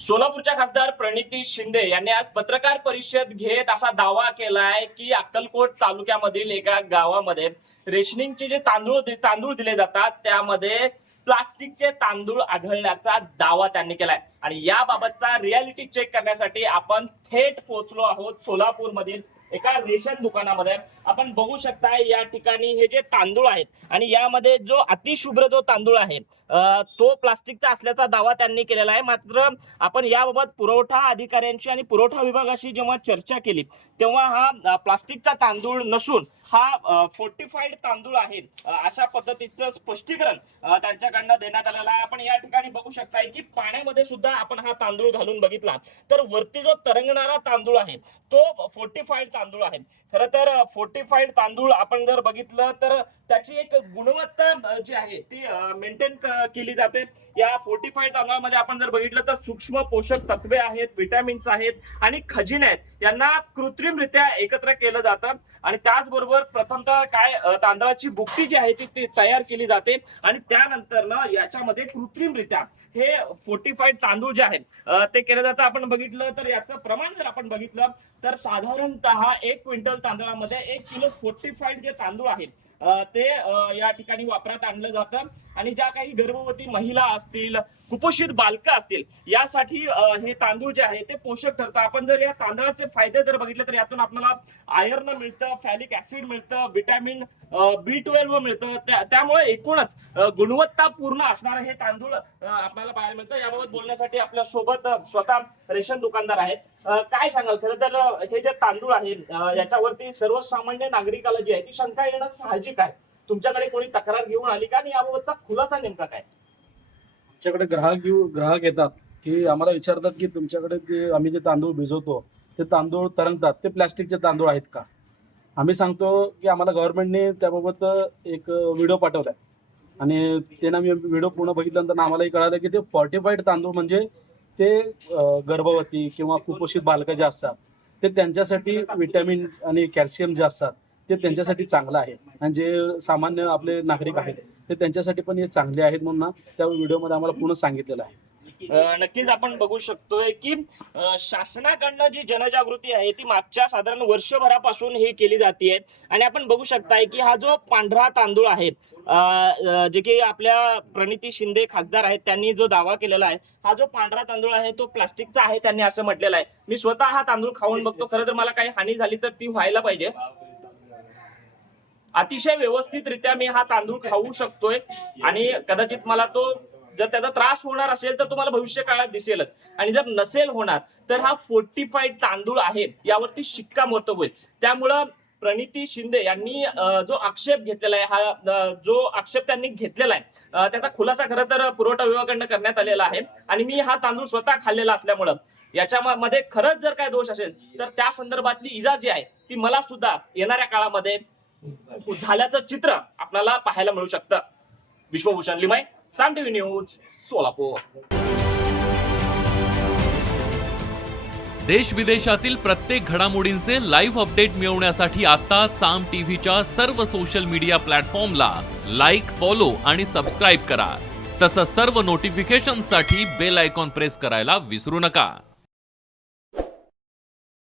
सोलापूरच्या खासदार प्रणिती शिंदे यांनी आज पत्रकार परिषद घेत असा दावा केलाय की अक्कलकोट तालुक्यामधील एका गावामध्ये रेशनिंगचे जे तांदूळ तांदूळ दिले जातात त्यामध्ये प्लास्टिकचे तांदूळ आढळण्याचा दावा त्यांनी केलाय. आणि याबाबतचा रियालिटी चेक करण्यासाठी आपण थेट पोहोचलो आहोत सोलापूर मधील एका रेशन दुकानामध्ये. आपण बघू शकता या ठिकाणी हे जे तांदूळ आहेत आणि यामध्ये जो अतिशुभ्र जो तांदूळ आहे तो प्लास्टिकचा असल्याचा दावा त्यांनी केलेला आहे. मात्र आपण याबाबत पुरवठा अधिकाऱ्यांची आणि पुरवठा विभागाशी जेव्हा चर्चा केली तेव्हा हा प्लास्टिकचा तांदूळ नसून हा फोर्टिफाईड तांदूळ आहे. अशा पद्धतीचं स्पष्टीकरण त्यांच्याकडनं देण्यात आलेलं आहे. आपण या ठिकाणी बघू शकताय की पाण्यामध्ये सुद्धा आपण हा तांदूळ घालून बघितला. तर वरती जो तरंगणारा तांदूळ आहे तो फोर्टिफाईड तांदूळ आहे. खरं तर फोर्टिफाईड तांदूळ आपण जर बघितलं तर त्याची एक गुणवत्ता जी आहे ती मेंटेन केली जाते. या फोर्टिफाईड तांदळामध्ये आपण जर बघितलं तर सूक्ष्म पोषक तत्वे आहेत विटॅमिन्स आहेत आणि खजिने आहेत. यांना कृत्रिमरित्या एकत्र केलं जातं. आणि त्याचबरोबर प्रथमतः काय तांदळाची बुकटी जी आहे ती ती तयार केली जाते. आणि त्यानंतर ना याच्यामध्ये कृत्रिमरित्या हे फोर्टिफाईड तांदूळ जे आहेत ते केलं जातं. आपण बघितलं तर याचं प्रमाण जर आपण बघितलं तर साधारणतः एक क्विंटल तांदळामध्ये एक किलो फोर्टिफाईड जे तांदूळ आहेत ते या ठिकाणी वापरात आणलं जातं. आणि ज्या काही गर्भवती महिला असतील कुपोषित बालकं असतील यासाठी हे तांदूळ जे आहे ते पोषक ठरतं. आपण जर या तांदळाचे फायदे जर बघितले तर यातून आपल्याला आयर्न मिळतं फॅलिक ऍसिड मिळतं विटॅमिन बी ट्वेल्व मिळतं. त्यामुळे एकूणच गुणवत्तापूर्ण असणारं हे तांदूळ आपल्याला पाहायला मिळतं. याबाबत बोलण्यासाठी आपल्यासोबत स्वतः रेशन दुकानदार आहेत. काय सांगाल? खरं तर हे जे तांदूळ आहे याच्यावरती सर्वसामान्य नागरिकाला जी आहे ती शंका येणं साहजिक आहे. तुमच्याकडे कोणी तक्रार घेऊन आली का? आणि याबाबतचा खुलासा नेमका काय? आमच्याकडे ग्राहक येऊ ग्राहक येतात की आम्हाला विचारतात की तुमच्याकडे ते आम्ही जे तांदूळ भिजवतो ते तांदूळ तरंगतात. ते प्लॅस्टिकचे तांदूळ आहेत का? आम्ही सांगतो की आम्हाला गव्हर्नमेंटने त्याबाबत एक व्हिडिओ पाठवला आणि ते ना मी व्हिडिओ पूर्ण बघितल्यानंतर आम्हालाही कळालं की ते फॉर्टिफाईड तांदूळ म्हणजे ते गर्भवती किंवा कुपोषित बालकं जे असतात ते त्यांच्यासाठी विटॅमिन्स आणि कॅल्शियम जे असतात ते त्यांच्यासाठी चांगलं आहे. आणि जे सामान्य आपले नागरिक आहेत ते त्यांच्यासाठी पण हे चांगले आहेत म्हणून ना त्या व्हिडिओमध्ये आम्हाला पूर्ण सांगितलेलं आहे. नक्कीच आपण बघू शकतोय की शासनाकडनं जी जनजागृती आहे ती मागच्या साधारण वर्षभरापासून ही केली जाते आणि आपण बघू शकताय की हा जो पांढरा तांदूळ आहे जे की आपल्या प्रणिती शिंदे खासदार आहेत त्यांनी जो दावा केलेला आहे हा जो पांढरा तांदूळ आहे तो प्लास्टिकचा आहे त्यांनी असं म्हटलेलं आहे. मी स्वतः हा तांदूळ खाऊन बघतो खरं तर मला काही हानी झाली तर ती व्हायला पाहिजे. अतिशय व्यवस्थितरित्या मी हा तांदूळ खाऊ शकतोय. आणि कदाचित मला तो जर त्याचा त्रास होणार असेल तर तुम्हाला भविष्य काळात दिसेलच. आणि जर नसेल होणार तर हा फोर्टिफाईड तांदूळ आहे यावरती शिक्कामोर्तब होईल. त्यामुळं प्रणिती शिंदे यांनी जो आक्षेप घेतलेला आहे हा जो आक्षेप त्यांनी घेतलेला आहे त्याचा खुलासा खरं तर पुरवठा विभागाकडनं करण्यात आलेला आहे. आणि मी हा तांदूळ स्वतः खाल्लेला असल्यामुळं याच्यामध्ये खरंच जर काय दोष असेल तर त्या संदर्भातली इजा जी आहे ती मला सुद्धा येणाऱ्या काळामध्ये हो, झाल्याचं चित्र आपल्याला पाहायला मिळू शकतं. Vishwabhushan Limaye Saam TV news Solapur. देश विदेशातील प्रत्येक घडामोडींचे लाईव्ह अपडेट मिळवण्यासाठी आता साम टीव्हीच्या सर्व सोशल मीडिया प्लॅटफॉर्मला लाईक फॉलो आणि सबस्क्राईब करा. तसंच सर्व नोटिफिकेशनसाठी बेल आयकॉन प्रेस करायला विसरू नका.